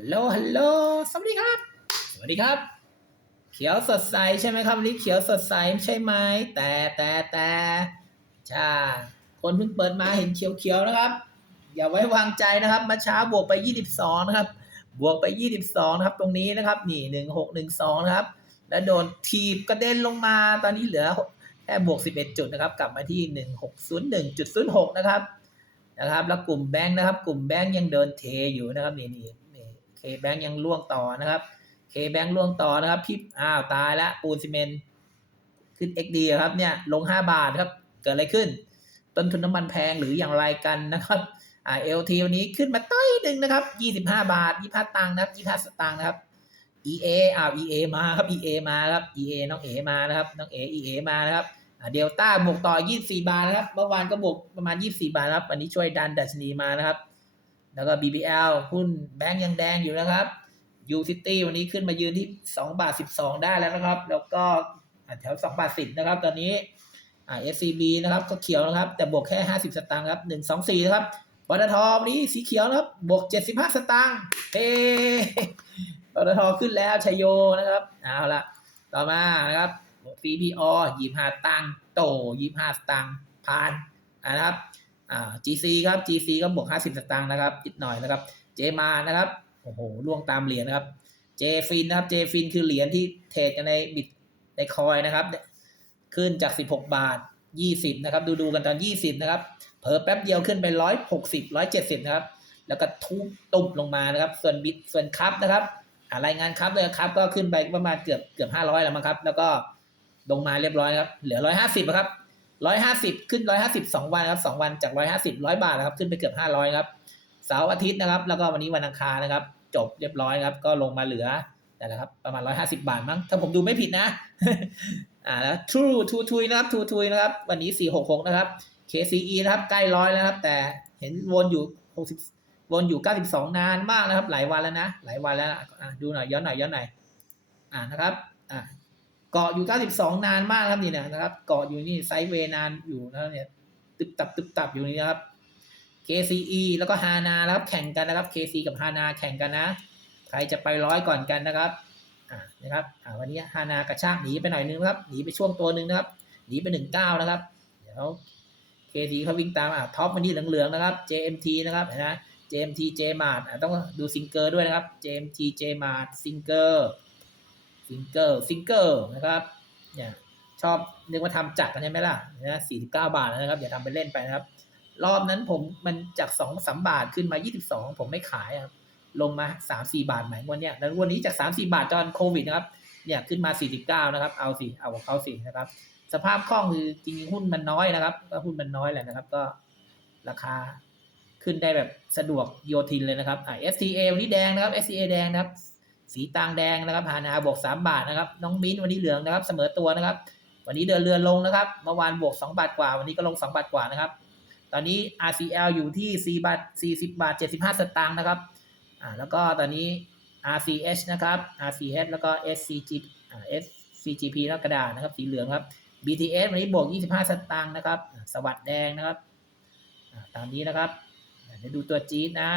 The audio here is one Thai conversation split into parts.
ฮัลโหลฮัลโหลสวัสดีครับ สวัสดีครับ เขียวสดใสใช่ไหมครับวันนี้เขียวสดใสใช่ไหมแต่แต่แต่ใช่คนเพิ่งเปิดมาเห็นเขียวเขียวๆนะครับ อย่าไว้วางใจนะครับมาเช้าบวกไป 22 นะครับ บวกไป 22 นะครับ ตรงนี้นะครับ นี่ 1612 นะครับ แล้วโดนทีบกระเด็นลงมาตอนนี้เหลือแค่บวก 11 จุดนะครับ กลับมาที่ 1601.06 นะครับนะครับ แล้วกลุ่มแบงค์นะครับ กลุ่มแบงค์ยังเดินเทอยู่นะครับนี่นี่ เคแบงยังล่วงต่อนะครับเคแบงล่วงต่อนะครับพี่อ้าวตายล้วปูนซีเมนขึ้น XD อะครับเนี่ยลง 5 บาทครับ เกิดอะไรขึ้น ต้นทุนน้ำมันแพงหรืออย่างไรกันนะครับอ่า LT วันนี้ขึ้นมาต้อยหนึ่งนะครับ 25 บาท 25 ตังค์นะครับ25สตางค์นะครับ EA อ้าว EA มาครับ EA มาครับ EA น้องเอมานะครับน้องเอ EA มานะครับเดลต้าบวกต่อ 24 บาทนะครับ เมื่อวานก็บวกประมาณ 24 บาทครับ วันนี้ช่วยดันดัชนีมานะครับ แล้วก็ BBL หุ้นแบงก์ยังแดงอยู่นะครับ U City วันนี้ขึ้นมายืนที่2บาท12 ได้แล้วนะครับ แล้วก็แถว2บาท10นะครับ ตอนนี้อ่า SCB นะครับก็เขียวนะครับ แต่บวกแค่ 50 สตางค์ครับ124นะครับปตทวันนี้สีเขียวนะครับ บวก 75 สตางค์เฮ้ปตทขึ้นแล้วชัยโยนะครับเอาละต่อมานะครับ CPO 25 ตังค์โต25สตางค์ผ่านนะครับ อ่า GC ครับ GC ก็บวก50สตางค์นะครับนิดหน่อยนะครับ J มานะครับโอ้โหล่วงตามเหรียญนะครับ J Fin นะครับ J Fin คือเหรียญที่เทรดกันในบิตในคอยนะครับ ขึ้นจาก16บาท20นะครับ ดูดูกันตอน20นะครับเผลอแป๊บเดียวขึ้นไป160 170นะครับ แล้วก็ทุบตุบลงมานะครับ ส่วนบิตส่วนคัพนะครับอ่ารายงานคัพเลยคัพก็ขึ้นไปประมาณเกือบเกือบ500แล้วมั้งครับ แล้วก็ลงมาเรียบร้อยครับ เหลือ150ครับ ร้อยห้าสิบขึ้นร้อยห้าสิบสองวันครับสองวันจากร้อยห้าสิบร้อยบาทนะครับ ขึ้นไปเกือบห้าร้อยครับเสาร์อาทิตย์นะครับ แล้วก็วันนี้วันอังคารนะครับ จบเรียบร้อยครับ ก็ลงมาเหลือแต่ละครับประมาณร้อยห้าสิบาทมั้งถ้าผมดูไม่ผิดนะ อ่าแล้ว True True ทุยนะครับ True ทุยนะครับ วันนี้สี่หกหกนะครับ KCE นะครับใกล้ร้อยแล้วครับ แต่เห็นวนอยู่หกสิบวนอยู่เก้าสิบสองนานมากนะครับ หลายวันแล้วนะ หลายวันแล้วอะดูหน่อยย้อนหน่อยย้อนหน่อยอ่านะครับอ่า เกาะอยู่ 92 นานมากครับนี่นะครับ เกาะอยู่นี่ไซด์เวนานอยู่นะครับเนี่ยตึบตับตึบตับอยู่นี่นะครับ KCE แล้วก็ฮานาแล้วครับแข่งกันนะครับ KC กับฮานาแข่งกันนะ ใครจะไปร้อยก่อนกันนะครับอ่านะครับอ่าวันนี้ฮานากระชากหนีไปหน่อยนึงนะครับหนีไปช่วงตัวหนึ่งนะครับหนีไปหนึ่งเก้านะครับเดี๋ยว KC เขาวิ่งตามอ่าท็อปวันนี้เหลืองๆนะครับ JMT นะครับนไหม JMT JMart ต้องดูซิงเกอร์ด้วยนะครับ JMT JMart ซิงเกอร์ ซิงเกอร์ซิงเกอร์นะครับเนี่ยชอบนึกว่าทำจัดกันใช่ไหมล่ะนะสี่สิบเก้าบาทนะครับอย่าทำไปเล่นไปนะครับ รอบนั้นผมมันจากสองสามบาทขึ้นมายี่สิบสองผมไม่ขายครับลงมาสามสี่บาทหมายวันเนี้ยแล้ววันนี้จากสามสี่บาทตอนโควิดนะครับเนี่ยขึ้นมาสี่สิบเก้านะครับ เอาสิเอาของเขาสินะครับ สภาพคล่องคือจริงๆหุ้นมันน้อยนะครับ ก็หุ้นมันน้อยแหละนะครับ ก็ราคาขึ้นได้แบบสะดวกโยทินเลยนะครับอ่า STA วันนี้แดงนะครับ STA แดงนะครับ สีตางแดงนะครับหานาบวกสามบาทนะครับ น้องมิ้นวันนี้เหลืองนะครับ เสมอตัวนะครับ วันนี้เดินเรือลงนะครับ เมื่อวานบวกสองบาทกว่า วันนี้ก็ลงสองบาทกว่านะครับ ตอนนี้ RCL อยู่ที่สี่บาทสี่สิบาทเจ็ดสิบห้าสตางค์นะครับ อ่า แล้วก็ตอนนี้ RCH นะครับ RCH แล้วก็ SCG อ่า SCGP แล้วกระดาษนะครับ สีเหลืองครับ BTS วันนี้บวก 25 สตางค์นะครับ สวัสดแดงนะครับ ตามนี้นะครับเดี๋ยวดูตัวจี๊ดนะ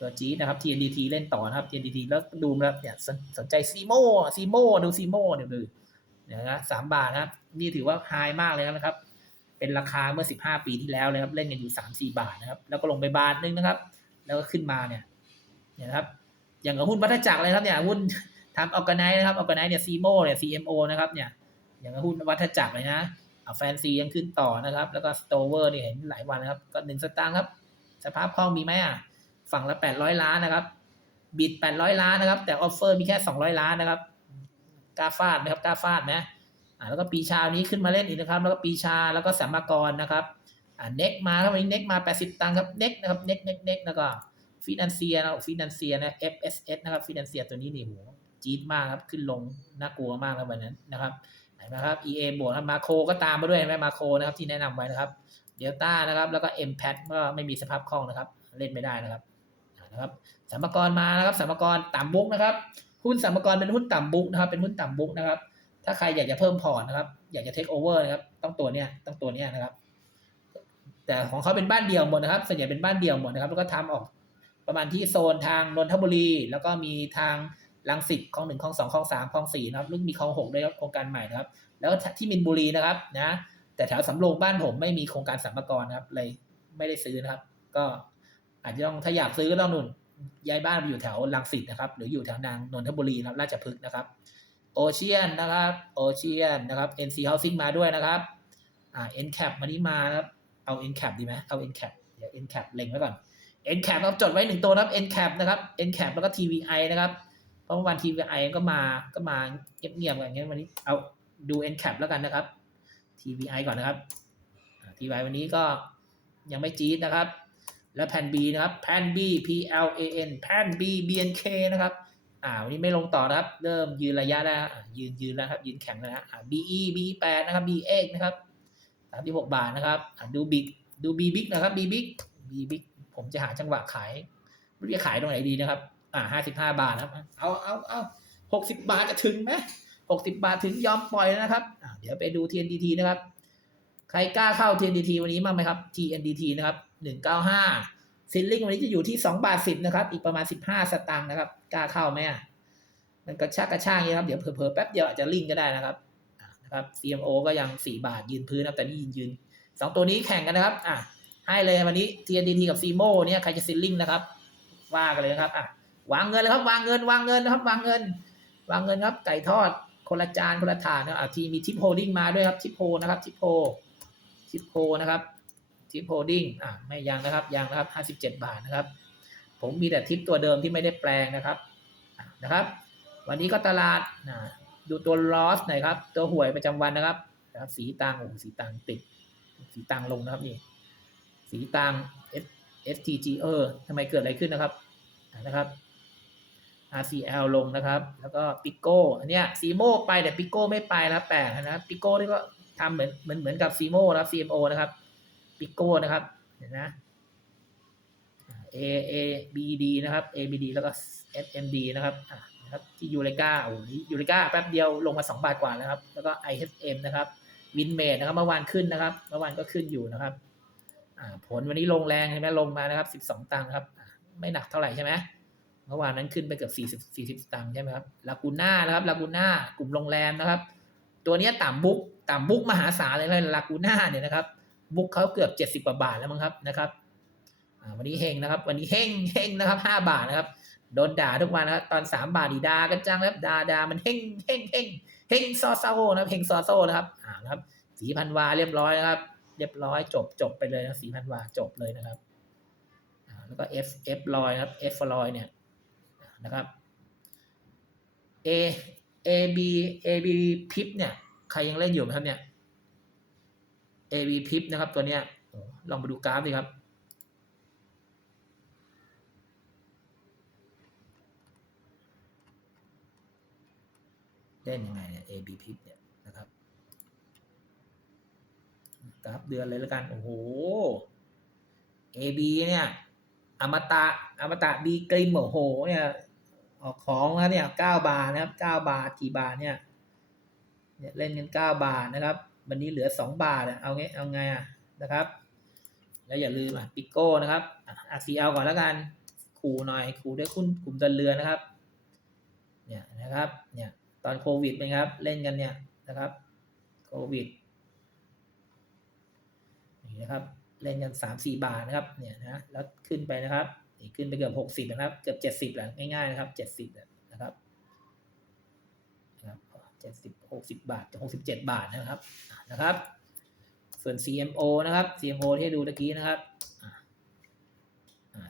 ตัวจี๊ดนะครับ TNDT เล่นต่อนะครับ TNDT แล้วดูนะครับเนี่ยสนสนใจซีโม่ซีโม่ดูซีโม่เดี๋ยวดูเนี่ยนะสามบาทนะครับ นี่ถือว่าไฮมากเลยนะครับ เป็นราคาเมื่อ15ปีที่แล้วเลยครับ เล่นกันอยู่3-4บาทนะครับ แล้วก็ลงไปบาทนึงนะครับ แล้วก็ขึ้นมาเนี่ยเนี่ยนะครับ อย่างกับหุ้นวัฏจักรเลยครับเนี่ยหุ้นทำออกกันไนนะครับออกกันไนเนี่ยซีโม่เนี่ย CMO นะครับเนี่ยอย่างกับหุ้นวัฏจักรเลยนะเอาแฟนซียังขึ้นต่อนะครับ แล้วก็สโตเวอร์นี่เห็นหลายวันนะครับ ก็หนึ่งสตางค์ครับ สภาพคล่องมีไหมอะ ฝั่งละแปดร้อยล้านนะครับ บิดแปดร้อยล้านนะครับ แต่ออฟเฟอร์มีแค่สองร้อยล้านนะครับกล้าฟาดไหมครับกล้าฟาดไหมอ่าแล้วก็ปีชานี้ขึ้นมาเล่นอีกนะครับ แล้วก็ปีชาแล้วก็สัมากรนะครับอ่าเน็กมาครับวันนี้เน็กมาแปดสิบตังค์ครับเน็กนะครับเน็กเน็กเน็กแล้วก็ฟินแลนเซียนะฟินแลนเซียนะ FSS นะครับฟินแลนเซียตัวนี้นี่โหจี๊ดมากครับขึ้นลงน่ากลัวมากแล้ววันนั้นนะครับเห็นไหมครับ EA บวกครับมาโคก็ตามมาด้วยนไหมมาโคนะครับที่แนะนำไว้นะครับเดลต้านะครับ แล้วก็ m p a t ก็ไม่มีสภาพคล่องนะครับ เล่นไม่ได้นะครับ นะครับสัมภากรมานะครับสัมภากรต่ำบุ๊กนะครับ หุ้นสัมภากรเป็นหุ้นต่ำบุ๊กนะครับ เป็นหุ้นต่ำบุ๊กนะครับ ถ้าใครอยากจะเพิ่มพอร์ตนะครับ อยากจะเทคโอเวอร์นะครับ ต้องตัวเนี้ยต้องตัวเนี้ยนะครับ แต่ของเขาเป็นบ้านเดียวหมดนะครับ ส่วนใหญ่เป็นบ้านเดียวหมดนะครับ แล้วก็ทำออกประมาณที่โซนทางนนทบุรี แล้วก็มีทางลังสิตคลองหนึ่งคลองสองคลองสามคลองสี่นะครับแล้วมีคลองหกด้วยครับโครงการใหม่นะครับ แล้วที่มินบุรีนะครับนะแต่แถวสำโรงบ้านผมไม่มีโครงการสัมปกรนะครับเลยไม่ได้ซื้อนะครับ ก็ อาจจะต้องถ้าอยากซื้อก็ต้องนุ่นย้ายบ้านไปอยู่แถวลังสิตนะครับ หรืออยู่แถวนางนนทบุรีนะครับราชพฤกษ์นะครับโอเชียนนะครับโอเชียนนะครับ NC Housing มาด้วยนะครับอ่า NCAP มานี่มาครับเอา NCAP ดีไหมเอา NCAP เดี๋ยว NCAP เล็งไว้ก่อน NCAP ครับจดไว้หนึ่งตัวนะครับ NCAP นะครับ NCAP แล้วก็ TVI นะครับเพราะเมื่อวัน TVI ก็มาก็มาเงียบๆอย่างเงี้ยวันนี้เอาดู NCAP แล้วกันนะครับ TVI ก่อนนะครับ TVI วันนี้ก็ยังไม่จี๊ดนะครับ แล้วแผ่น B นะครับแผ่น B PLAN แผ่น B BNK นะครับอ่าวันนี้ไม่ลงต่อนะครับ เริ่มยืนระยะแล้วยืนยืนแล้วครับ ยืนแข็งแล้วนะอ่า BE B8 นะครับ BX นะครับสามสิบหกบาทนะครับอ่าดูบิ๊กดู B Big นะครับ B Big B Big ผมจะหาจังหวะขายไม่รู้จะขายตรงไหนดีนะครับ อ่าห้าสิบห้าบาทนะครับ เอาเอาเอาหกสิบาทจะถึงไหมหกสิบาทถึงยอมปล่อยแล้วนะครับอ่าเดี๋ยวไปดู TNDT นะครับ ใครกล้าเข้า TNDT วันนี้บ้างไหมครับ TNDT นะครับหนึ่งเก้าห้าซิลลิงวันนี้จะอยู่ที่สองบาทสิบนะครับ อีกประมาณสิบห้าสตางค์นะครับ กล้าเข้าไหมอะมันกระชากกระชากอย่างนี้ครับ เดี๋ยวเผลอๆแป๊บเดียวอาจจะลิงก็ได้นะครับนะครับ CMO ก็ยังสี่บาทยืนพื้นนะครับแต่นี่ยืนยืนสองตัวนี้แข่งกันนะครับ อะ ให้เลยวันนี้ TNDT กับ CMO เนี่ยใครจะซิลลิงนะครับ ว่ากันเลยนะครับ อะ วางเงินเลยครับ วางเงิน วางเงินนะครับ วางเงิน วางเงินครับ ไก่ทอด คนละจาน คนละถาดนะครับอะทีมีทิปโฮดิ้งมาด้วยครับ ทิปโฮนะครับ ทิปโฮ ทิปโฮนะครับทิปโฮดิ้งอะไม่ยังนะครับยังนะครับห้าสิบเจ็ดบาทนะครับ ผมมีแต่ทิปตัวเดิมที่ไม่ได้แปลงนะครับนะครับ วันนี้ก็ตลาดนะดูตัวลอสหน่อยครับ ตัวหวยประจำวันนะครับนะครับสีตังโอ้สีตังติด สีตังลงนะครับนี่สีตัง S STG เออทำไมเกิดอะไรขึ้นนะครับนะครับ RCL ลงนะครับ แล้วก็ปิโก้อันเนี้ยซีโมไปแต่ปิโก้ไม่ไปแล้วแปลกนะครับปิโก้นี่ก็ ทำเหมือนเหมือนเหมือนกับซีโมนะครับ CMO นะครับปิโก้นะครับเห็นนะ A A B D นะครับ A B D แล้วก็ S M D นะครับนะครับที่ยูเรกาโอ้โหยูเรกาแป๊บเดียวลงมา 2 บาทกว่าแล้วครับ แล้วก็ I H M นะครับวินเมดนะครับเมื่อวานขึ้นนะครับ เมื่อวานก็ขึ้นอยู่นะครับผลวันนี้ลงแรงใช่ไหมลงมานะครับ 12 ตังค์ครับ ไม่หนักเท่าไหร่ใช่ไหมเมื่อวานนั้นขึ้นไปเกือบ40 40 ตังค์ใช่ไหมครับลากูน่านะครับลากูน่ากลุ่มโรงแรมนะครับ ตัวนี้ต่ำบุ๊ก ต่ำบุกมหาศาลเลยลากูน่าเนี่ยนะครับ บุกเขาเกือบ70กว่าบาทแล้วมั้งครับนะครับวันนี้เฮงนะครับ วันนี้เฮงเฮงนะครับห้าบาทนะครับโดนด่าทุกวันนะครับตอนสามบาทดีดากันจังนะครับด่าด่ามันเฮงเฮงเฮงเฮงซอโซนะเฮงซอโซนะครับอ่านะครับสีพันวาเรียบร้อยนะครับ เรียบร้อยจบจบไปเลยนะสีพันวาจบเลยนะครับอ่าแล้วก็ F F ลอยนะครับ F ลอยเนี่ยนะครับ A A B A B พิปเนี่ย ใครยังเล่นอยู่ไหมครับเนี่ย A B พิปนะครับตัวเนี้ยลองมาดูกราฟดิครับ เล่นยังไงเนี่ย A B พิปเนี่ยนะครับกราฟเดือนเลยแล้วกัน โอ้โห A B เนี่ย อมตะ อมตะบีกริมโอ้โหเนี่ยออกของแล้วเนี่ยเก้าบาทนะครับเก้าบาทกี่บาทเนี่ย เนี่ยเล่นกันเก้าบาทนะครับ วันนี้เหลือสองบาทเอาไงเอาไงอะนะครับ แล้วอย่าลืมอะปิโก้นะครับอะ RCL ก่อนแล้วกันขู่หน่อยขู่ด้วยคุณกลุ่มเดินเรือนะครับเนี่ยนะครับเนี่ยตอนโควิดเป็นครับเล่นกันเนี่ยนะครับโควิดนี่นะครับเล่นกันสามสี่บาทนะครับเนี่ยนะแล้วขึ้นไปนะครับนี่ขึ้นไปเกือบหกสิบนะครับ เกือบเจ็ดสิบแล้วง่ายๆนะครับเจ็ดสิบนะครับนะครับ เจ็ดสิบหกสิบบาทหกสิบเจ็ดบาทนะครับนะครับ ส่วน CMO นะครับ CMO ที่ดูตะกี้นะครับ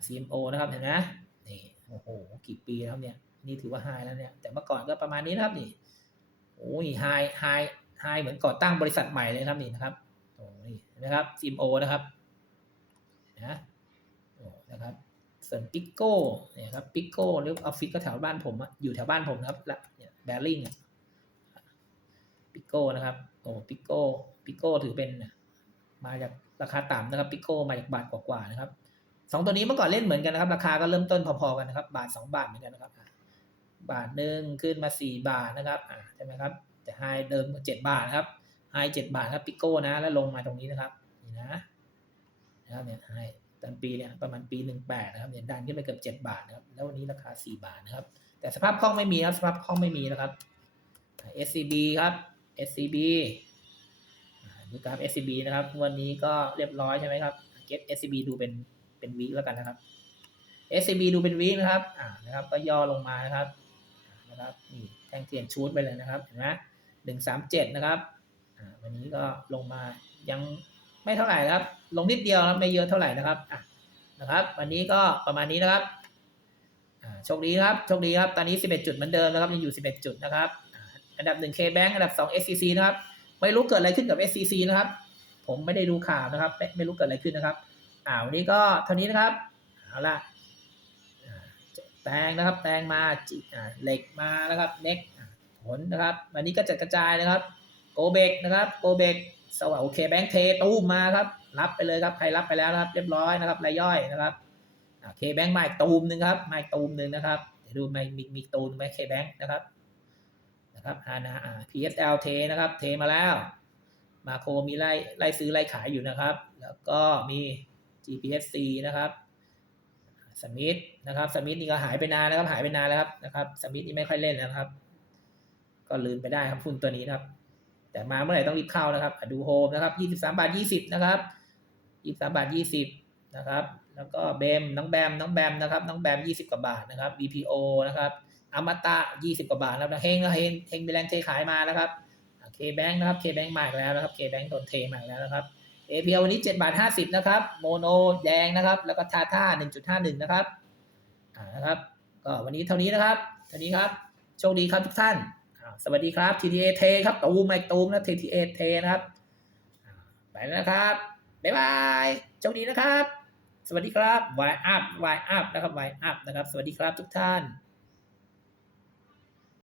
CMO นะครับเห็นไหมนี่โอ้โหกี่ปีแล้วเนี่ยนี่ถือว่าไฮแล้วเนี่ยแต่เมื่อก่อนก็ประมาณนี้นะครับนี่โอ้ยไฮไฮไฮเหมือนก่อตั้งบริษัทใหม่เลยครับนี่นะครับโอ้นี่นะครับ CMO นะครับนะโอ้นะครับส่วนปิโก้เนี่ยครับปิโก้หรือออฟฟิศก็แถวบ้านผมอะอยู่แถวบ้านผมครับและเนี่ยแบริ่ง ปิโก้นะครับโอ้ปิโก้ปิโก้ถือเป็นมาจากราคาต่ำนะครับปิโก้มาจากบาทกว่าๆนะครับสองตัวนี้เมื่อก่อนเล่นเหมือนกันนะครับ ราคาก็เริ่มต้นพอๆกันนะครับ บาทสองบาทเหมือนกันนะครับ บาทหนึ่งขึ้นมาสี่บาทนะครับใช่ไหมครับแต่ไฮเดิมเจ็ดบาทนะครับไฮเจ็ดบาทครับปิโก้นะ แล้วลงมาตรงนี้นะครับนี่นะนะครับเนี่ยไฮตอนปีเนี่ยประมาณปีหนึ่งแปดนะครับเนี่ยดันขึ้นไปเกือบเจ็ดบาทนะครับแล้ววันนี้ราคาสี่บาทนะครับ แต่สภาพคล่องไม่มีครับสภาพคล่องไม่มีนะครับ SCB ครับ SCB อ่าดูกราฟ SCB นะครับ วันนี้ก็เรียบร้อยใช่ไหมครับ เก็บ SCB ดูเป็นเป็นวีแล้วกันนะครับ SCB ดูเป็นวีนะครับ อ่า นะครับ ก็ย่อลงมานะครับ นะครับ นี่แท่งเทียนชูดไปเลยนะครับ เห็นไหมหนึ่งสามเจ็ดนะครับ อ่า วันนี้ก็ลงมายังไม่เท่าไหร่นะครับ ลงนิดเดียวครับ ไม่เยอะเท่าไหร่นะครับ อะนะครับ วันนี้ก็ประมาณนี้นะครับ อ่า โชคดีครับ โชคดีครับ ตอนนี้11จุดเหมือนเดิมนะครับ ยังอยู่11จุดนะครับ อันดับ1 K-Bank อันดับ2 SCC นะครับ ไม่รู้เกิดอะไรขึ้นกับ SCC นะครับ ผมไม่ได้ดูข่าวนะครับ ไม่ไม่รู้เกิดอะไรขึ้นนะครับอ่าวันนี้ก็เท่านี้นะครับเอาละแตงนะครับ แตงมาจิอ่าเหล็กมานะครับเน็กผลนะครับ วันนี้ก็จัดกระจายนะครับ โกเบกนะครับ โกเบกสวัสดีโอเคแบงค์เทตู้มมาครับ รับไปเลยครับ ใครรับไปแล้วนะครับ เรียบร้อยนะครับ รายย่อยนะครับโอเคแบงค์มาอีกตูมหนึ่งครับ มาอีกตูมหนึ่งนะครับ เดี๋ยวดูมีมีมีตูมไหมเคแบงค์นะครับ นะครับ PSL เทนะครับ เทมาแล้ว มาโคมีไล่ไล่ซื้อไล่ขายอยู่นะครับ แล้วก็มี GPSC นะครับสมิธนะครับสมิธนี่ก็หายไปนานนะครับหายไปนานแล้วครับนะครับสมิธนี่ไม่ค่อยเล่นนะครับ ก็ลืมไปได้ครับหุ้นตัวนี้นะครับ แต่มาเมื่อไหร่ต้องรีบเข้านะครับอะดูโฮมนะครับ23บาท20นะครับ23บาท20นะครับ แล้วก็เบมน้องแบมน้องแบมนะครับ น้องแบม20กว่าบาทนะครับ BPO นะครับ อมตะ20กว่าบาทแล้วนะเฮงนะเฮงเฮงมีแรงเทขายมานะครับเคแบงนะครับเคแบงมาแล้วนะครับเคแบงโดนเทมาแล้วนะครับ APL วันนี้7บาท50นะครับโมโนแดงนะครับ แล้วก็ทาท่า1.51นะครับอ่านะครับก็วันนี้เท่านี้นะครับเท่านี้ครับโชคดีครับทุกท่าน สวัสดีครับ TTA เทครับตูมไม่ตูมนะ TTA เทนะครับไปแล้วนะครับบ๊ายบายโชคดีนะครับ สวัสดีครับ Y up Y up นะครับ Y up นะครับ สวัสดีครับทุกท่าน